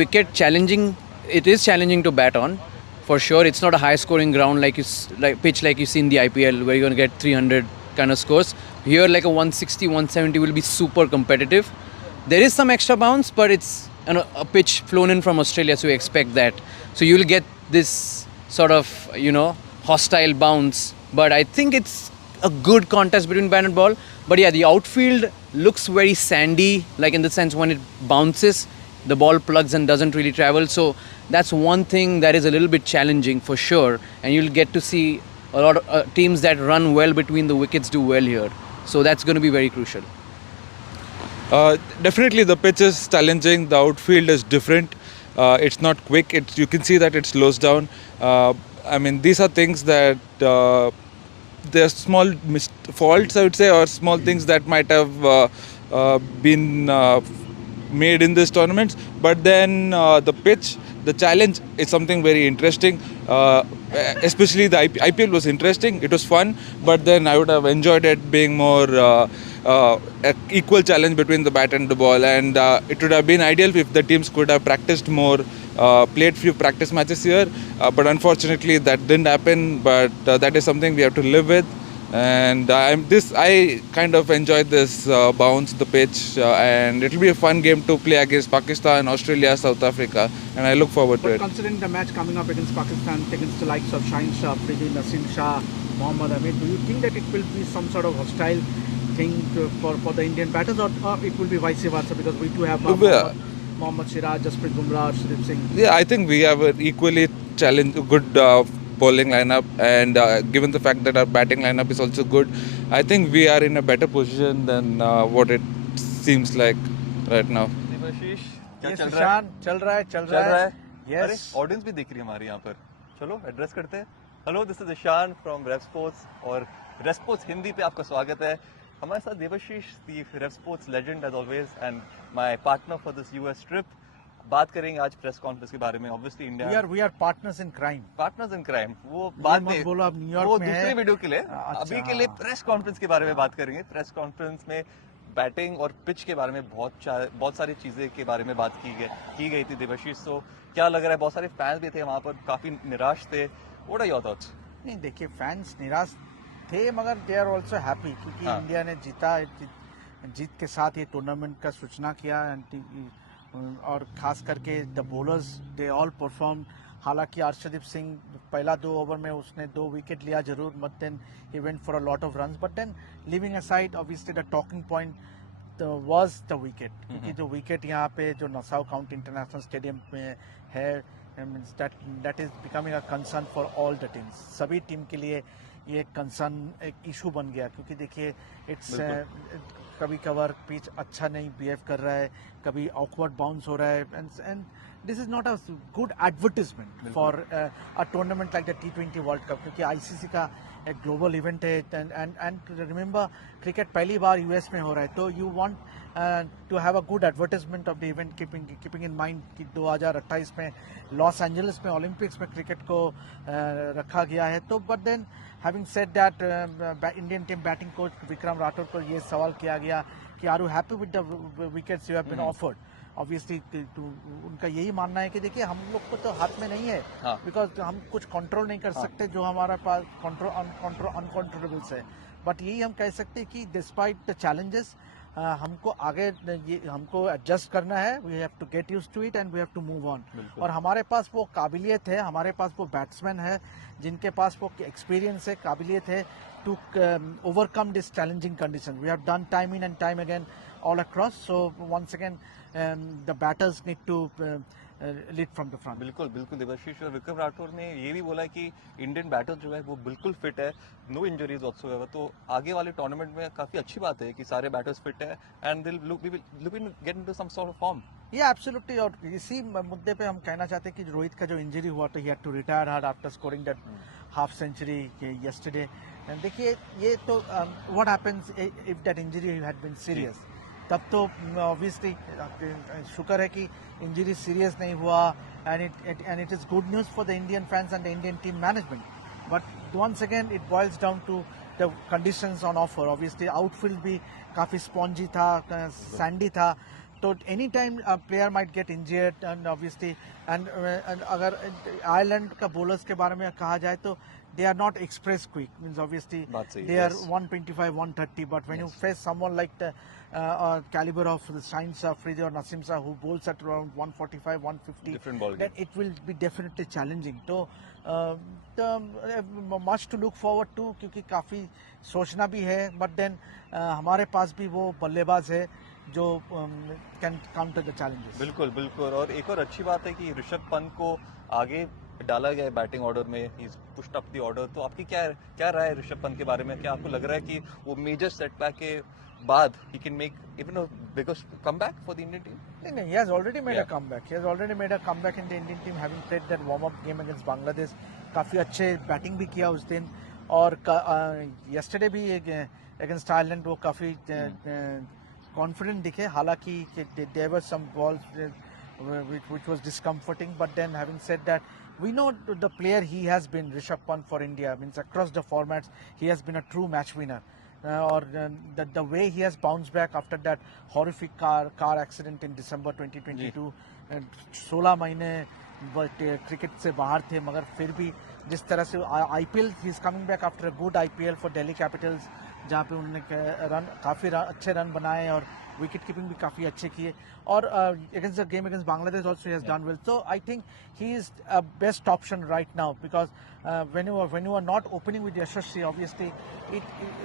wicket challenging. It is challenging to bat on, for sure. It's not a high-scoring ground like pitch like you see in the IPL where you're gonna get 300 kind of scores. Here, like a 160, 170 will be super competitive. There is some extra bounce, but it's a pitch flown in from Australia, so you expect that. So you'll get this sort of hostile bounce. But I think it's a good contest between bat and ball. But yeah, the outfield looks very sandy, like in the sense when it bounces, the ball plugs and doesn't really travel. So that's one thing that is a little bit challenging for sure. And you'll get to see a lot of teams that run well between the wickets do well here. So that's going to be very crucial. Definitely the pitch is challenging. The outfield is different. It's not quick. You can see that it slows down. I mean, these are things that there are small faults, I would say, or small things that might have been made in this tournament. But then the pitch, the challenge is something very interesting. Especially the IPL was interesting. It was fun, but then I would have enjoyed it being more equal challenge between the bat and the ball. And it would have been ideal if the teams could have practiced more, played few practice matches here. But unfortunately, that didn't happen. But that is something we have to live with. And I kind of enjoyed this bounce, the pitch, and it'll be a fun game to play against Pakistan, Australia, South Africa, and I look forward to it. Considering the match coming up against Pakistan, against the likes of Shaheen Shah, Prithvi, Naseem Shah, Mohammad Amir, do you think that it will be some sort of hostile thing for the Indian batters, or it will be vice versa, because we do have Mohammad Siraj, Jasprit Bumrah, Arshdeep Singh? Yeah, I think we have an equally good bowling lineup, and given the fact that our batting lineup is also good, I think we are in a better position than what it seems like right now. Debashish क्या Yes, चल रहा है? चल रहा है. Yes. अरे ऑडियंस भी दिख रही है हमारी यहाँ पर. चलो एड्रेस करते हैं. Hello, this is Ishaan from Rev Sports और रेव स्पोर्ट्स हिंदी पे आपका स्वागत है. हमारे साथ Debashish, the Rev Sports legend as always and my partner for this US trip. बात करेंगे आज प्रेस कॉन्फ्रेंस के बारे में. Obviously India We are partners in crime. Partners in crime, वो बाद में बोलो, अब न्यूयॉर्क वो में दूसरे है. वीडियो के लिए. अच्छा. अभी के लिए प्रेस कॉन्फ्रेंस के बारे में बात करेंगे. प्रेस कॉन्फ्रेंस में बैटिंग और पिच के बारे में बहुत सारी चीजें के बारे में बात की गई थी देवाशीष. तो क्या लग रहा है? बहुत सारे फैंस भी थे वहां पर, काफी निराश थे. What are your thoughts? नहीं, देखिए, फैंस निराश थे मगर दे आर ऑल्सो हैप्पी, क्योंकि इंडिया ने जीत के साथ ये टूर्नामेंट का सूचना किया. और खास करके the bowlers, they all perform. हालांकि अर्शदीप सिंह पहला 2 ओवर में उसने 2 विकेट लिया जरूर, but then he went for a lot of runs. But then leaving aside, obviously the talking point was the wicket, क्योंकि जो विकेट यहाँ पे जो नसाउ काउंटी इंटरनेशनल स्टेडियम में है, means that is becoming a concern for all the teams. सभी टीम के लिए ये एक कंसर्न, एक इशू बन गया, क्योंकि देखिए इट्स कभी कभार पिच अच्छा नहीं बिहेव कर रहा है, कभी ऑकवर्ड बाउंस हो रहा है, and this is not a good advertisement for a tournament like the T20 world cup, क्योंकि आईसीसी का एक ग्लोबल इवेंट है. एंड रिमेंबर, क्रिकेट पहली बार यूएस में हो रहा है, तो you want to have a good advertisement of the event, keeping in mind कि 2028 में लॉस एंजलिस में ओलंपिक्स में क्रिकेट को रखा गया है. तो but then having said that, Indian team batting coach Vikram Rathore को ये सवाल किया गया कि are you happy with the wickets you have been offered. Obviously उनका यही मानना है कि देखिए, हम लोग को तो हाथ में नहीं है, बिकॉज हम कुछ कंट्रोल नहीं कर सकते जो हमारा पास अनकंट्रोलेबल्स है. बट यही हम कह सकते हैं कि डिस्पाइट द चैलेंजेस, हमको आगे हमको एडजस्ट करना है. We have to get used to it and we have to move on. और हमारे पास वो काबिलियत है, हमारे पास वो बैट्समैन है जिनके पास वो एक्सपीरियंस है, काबिलियत है to overcome this challenging condition. We have done time in and time again all across. So once again, the batters need to lead from the front. बिल्कुल बिल्कुल देवाशीष. और विक्रम राठौर ने ये भी बोला कि इंडियन बैटर जो है वो बिल्कुल फिट है, नो इंजरीज व्हाटसोएवर. तो आगे वाले टूर्नामेंट में काफी अच्छी बात है कि सारे बैटर्स फिट है and they will get into some sort of form. Yeah absolutely. और इसी मुद्दे पे हम कहना चाहते हैं कि रोहित का जो इंजरी हुआ था, he had to retire after scoring that half century yesterday. देखिए, ये तो what happens if that injury had been serious, तब तो ऑब्वियसली शुक्र है कि इंजरी सीरियस नहीं हुआ. And it is good news for the Indian fans and the Indian team management. But once again it boils down to the conditions on offer. Obviously outfield भी काफी spongy था, सैंडी था, तो any time player might get injured and obviously and अगर Ireland का bowlers के बारे में कहा जाए तो they are not express quick, means obviously बात सही, they are yes. 125 130, but when you face someone like the caliber of the Shaheen Shah, Afridi or Nasim Shah who bowls at around 145 150, Different ball then it will be definitely challenging. So much to look forward to, क्योंकि काफ़ी सोचना भी है, but then हमारे पास भी वो बल्लेबाज है जो कैन काउंटर द चैलेंजेस. बिल्कुल बिल्कुल। और एक और अच्छी बात है कि ऋषभ पंत को आगे डाला गया है बैटिंग ऑर्डर में, he is pushed up the order. तो आपकी क्या राय है ऋषभ पंत के बारे में? क्या आपको लग रहा है कि वो मेजर सेटबैक के बाद he can make even a bigger comeback for the Indian team? नहीं, he has already made Yeah. a comeback. He has already made a comeback in the Indian team, having played that warm-up game against Bangladesh. काफ़ी अच्छे बैटिंग भी किया उस दिन, और yesterday भी against Ireland वो काफ़ी कॉन्फिडेंट दिखे. हालांकि there were some balls which was discomforting, but then having said that, we know the player he has been, Rishabh Pant, for India, means across the formats he has been a true match winner. Or the way he has bounced back after that horrific car accident in December 2022, 16 महीने क्रिकेट से बाहर थे, मगर फिर भी जिस तरह से IPL, he is coming back after a good IPL for Delhi Capitals, जहाँ पे उन्होंने काफ़ी अच्छे रन बनाए और विकेट कीपिंग भी काफ़ी अच्छे किए, और against the game against Bangladesh also he has done well. So I think he is a best option right now, because when you are not opening with Yashasvi, obviously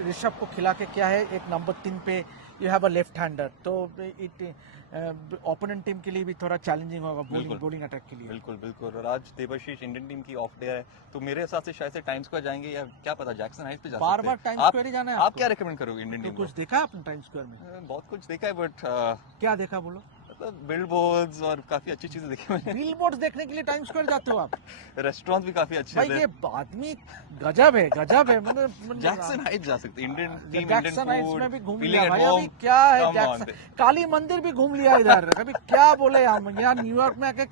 Rishabh को खिला के क्या है, एक नंबर 3 पे you have a left hander, तो opponent team के लिए भी थोड़ा चैलेंजिंग होगा बॉलिंग अटैक के लिए. बिल्कुल बिल्कुल। और आज देवाशीष इंडियन टीम की ऑफ डे है, तो मेरे हिसाब से शायद से टाइम्स स्क्वायर जाएंगे, या क्या पता जैक्सन हाइट्स पे जा सकते हैं. बार-बार टाइम्स स्क्वायर ही जाना है. आप क्या रेकमेंड करोगे इंडियन टीम को? कुछ देखा आपने टाइम्स स्क्वायर में? बहुत कुछ देखा है, बट क्या देखा बोलो? मतलब बिल्ड बोर्ड्स और काफी अच्छी चीजें देखी मैंने. बिल बोर्ड्स देखने के लिए टाइम्स स्क्वायर जाते हो आप? रेस्टोरेंट भी काफी अच्छे भाई थे. ये आदमी गजब है, गजब है. मतलब जैक्सन हाइट्स जा सकते हैं, Indian team, Indian Jackson Heights में भी फूड, घूम फीलिंग लिया एट भाई. अभी होम. क्या है Come on. जैक्सन, काली मंदिर भी घूम लिया इधर. अभी क्या बोले हम, यहाँ न्यूयॉर्क में आके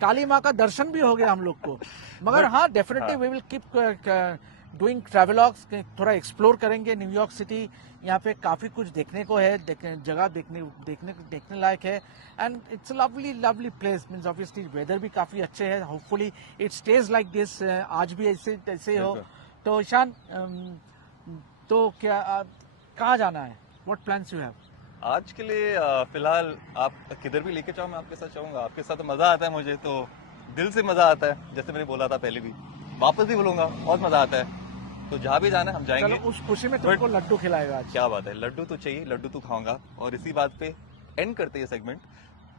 काली माँ का दर्शन भी हो गया हम लोग को. मगर हाँ, definitely we will keep doing travelogues, थोड़ा एक्सप्लोर करेंगे न्यूयॉर्क सिटी. यहाँ पे काफी कुछ देखने को है, जगह देखने लायक है, and it's lovely place. Means obviously weather भी काफी अच्छे है. Hopefully it stays like this, आज भी ऐसे हो. तो ईशान, तो क्या कहाँ जाना है? What plans you have? आज के लिए फिलहाल आप किधर भी लेके जाओ, मैं आपके साथ चाहूंगा. आपके साथ तो मजा आता है मुझे, तो दिल से मजा आता है. जैसे मैंने बोला था पहले भी, वापस भी बोलूंगा, बहुत मजा आता है. तो जहाँ भी जाना है हम जाएंगे. चलो, उस खुशी में तुमको लड्डू खिलाएगा आज. क्या बात है, लड्डू तो चाहिए, लड्डू तो खाऊंगा. और इसी बात पे एंड करते हैं ये सेगमेंट.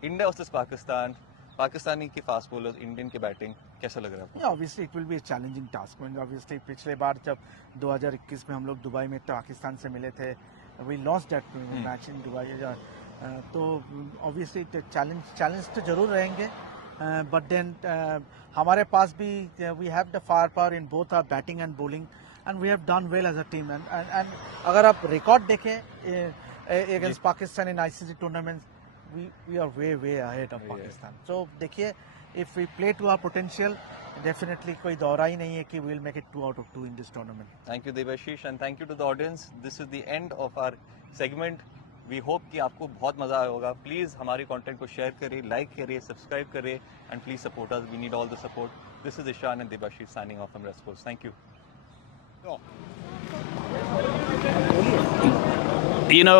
इंडिया वर्सेस पाकिस्तान, पाकिस्तानी के फास्ट बॉलर्स, इंडियन की बैटिंग, कैसा लग रहा है आपको? Obviously it will be A challenging task. Obviously पिछले बार जब 2021 में हम लोग दुबई में पाकिस्तान से मिले थे, we lost that match in Dubai. तो ऑब्वियसली चैलेंज तो जरूर रहेंगे, बट देन हमारे पास भी we have the fire power in both our batting and bowling, and we have done well as a team. And अगर आप रिकॉर्ड देखें against Pakistan in ICC tournaments, we are way ahead of Pakistan. So देखिए, if we play to our potential, definitely कोई दौरा ही नहीं है कि we'll make it 2 out of 2 in this tournament. Thank you Devashish, and thank you to the audience. This is the end of our segment. We hope कि आपको बहुत मजा आया होगा. प्लीज हमारे कंटेंट को शेयर करिए, लाइक करिए, सब्सक्राइब करिए, and please support us. We need all the support. This is Ishan and Devashish signing off from Red Sports. Thank you. You know,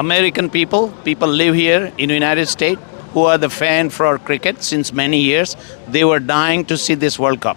American people live here in the United States who are the fan for cricket since many years. They were dying to see this World Cup.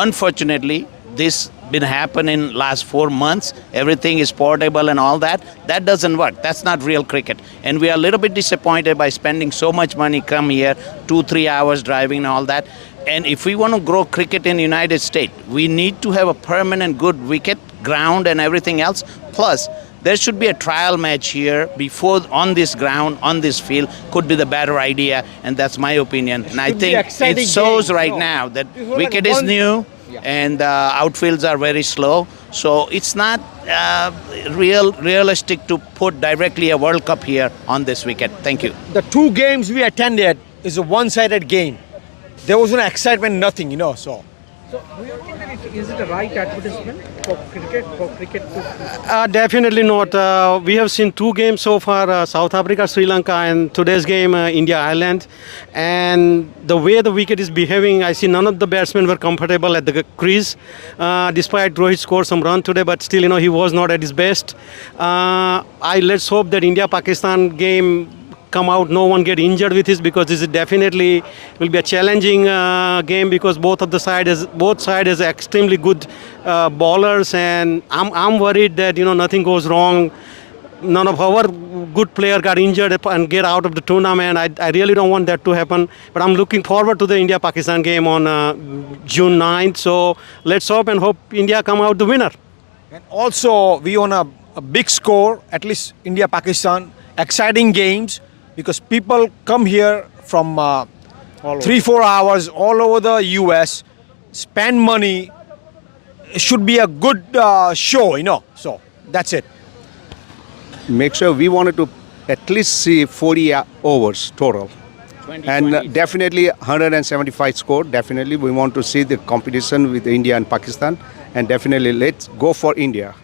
Unfortunately, this been happening last 4 months. Everything is portable and all that. That doesn't work. That's not real cricket. And we are a little bit disappointed by spending so much money, come here, 2-3 hours driving and all that. And if we want to grow cricket in the United States, we need to have a permanent good wicket, ground and everything else. Plus, there should be a trial match here before on this ground, on this field, could be the better idea, and that's my opinion. And I think it shows right now that wicket is new and outfields are very slow. So it's not realistic to put directly a World Cup here on this wicket. Thank you. The 2 games we attended is a one-sided game. There was no excitement, nothing, so So, do you think that is it a right advertisement for cricket to? Definitely not. We have seen two games so far, South Africa, Sri Lanka, and today's game, India, Ireland. And the way the wicket is behaving, I see none of the batsmen were comfortable at the crease. Despite Rohit scored some run today, but still, he was not at his best. Let's hope that India-Pakistan game come out, no one get injured with this, because this is definitely will be a challenging game, because both side has extremely good bowlers, and I'm worried that nothing goes wrong. None of our good player got injured and get out of the tournament. I really don't want that to happen. But I'm looking forward to the India-Pakistan game on June 9th. So let's hope India come out the winner. And also, we want a big score, at least India-Pakistan, exciting games, because people come here from 3-4 hours all over the US, spend money. It should be a good show, So that's it. Make sure we wanted to at least see 40 overs total. And definitely 175 score. Definitely we want to see the competition with India and Pakistan. And definitely let's go for India.